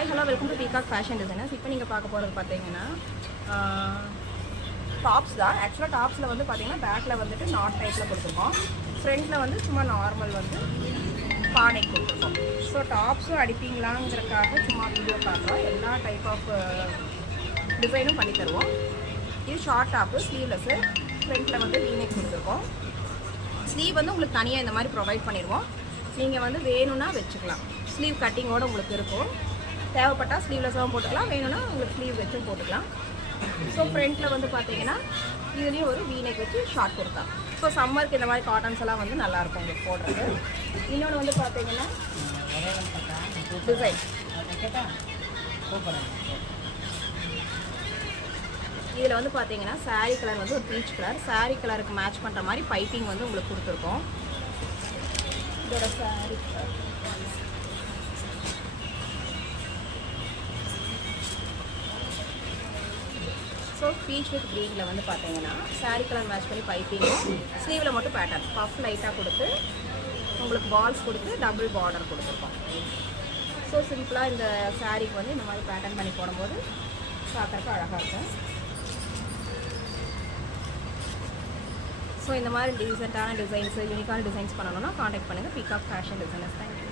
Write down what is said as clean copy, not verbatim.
Hi hello welcome to peacock fashion designers. இப்போ நீங்கள் பார்க்க போகிறது பார்த்தீங்கன்னா டாப்ஸ் தான். ஆக்சுவலாக டாப்ஸில் வந்து பார்த்தீங்கன்னா பேக்கில் வந்துட்டு நாட் டைப்பில் கொடுத்துருக்கோம், ஃப்ரண்ட்டில் வந்து சும்மா நார்மல் வந்து பானை கொடுத்துருக்கோம். ஸோ டாப்ஸும் அடிப்பீங்களாங்கிறதுக்காக சும்மா வீடியோ பார்க்குறோம். எல்லா டைப் ஆஃப் டிசைனும் பண்ணி தருவோம். இது ஷார்ட் டாப்பு, ஸ்லீவ்லெஸ்ஸு, ஃப்ரண்ட்டில் வந்து வீநெக் கொடுத்துருக்கோம். ஸ்லீவ் வந்து உங்களுக்கு தனியாக இந்த மாதிரி ப்ரொவைட் பண்ணிடுவோம். நீங்கள் வந்து வேணும்னா வச்சுக்கலாம். ஸ்லீவ் கட்டிங்கோடு உங்களுக்கு இருக்கும். தேவைப்பட்டால் ஸ்லீவ்லெஸ்ஸாகவும் போட்டுக்கலாம், வேணும்னா உங்களுக்கு ஸ்லீவ் வச்சும் போட்டுக்கலாம். ஸோ ஃப்ரண்ட்டில் வந்து பார்த்தீங்கன்னா இதுலேயும் ஒரு வீநெக் வச்சு ஷார்ட் கொடுத்தா. ஸோ சம்மருக்கு இந்த மாதிரி காட்டன்ஸ் எல்லாம் வந்து நல்லாயிருக்கும் உங்களுக்கு போடுறது. இன்னொன்று வந்து பார்த்தீங்கன்னா டிசைன் இதில் வந்து பார்த்தீங்கன்னா சாரீ கலர் வந்து ஒரு பீச் கலர், சாரீ கலருக்கு மேட்ச் பண்ணுற மாதிரி பைப்பிங் வந்து உங்களுக்கு கொடுத்துருக்கோம். இதோட sari colour so beach with க்ரீனில் வந்து பார்த்தீங்கன்னா சாரீ கலர் மேட்ச் பண்ணி பைப்பிங்கும், ஸ்லீவில் மட்டும் பேட்டர்ன் பஃப் லைட்டாக கொடுத்து உங்களுக்கு பால்ஸ் கொடுத்து டபுள் பார்டர் கொடுத்துருக்கோம். ஸோ சிம்பிளாக இந்த சாரீக்கு வந்து இந்த மாதிரி பேட்டர்ன் பண்ணி போடும்போது பார்க்குறக்கு அழகாக இருக்கும். ஸோ இந்த மாதிரி டீசெண்டான டிசைன்ஸு, யூனிக்கான டிசைன்ஸ் பண்ணணும்னா காண்டாக்ட் பண்ணுங்கள் பீகாக் ஃபேஷன் டிசைனர்ஸ். தேங்க்யூ.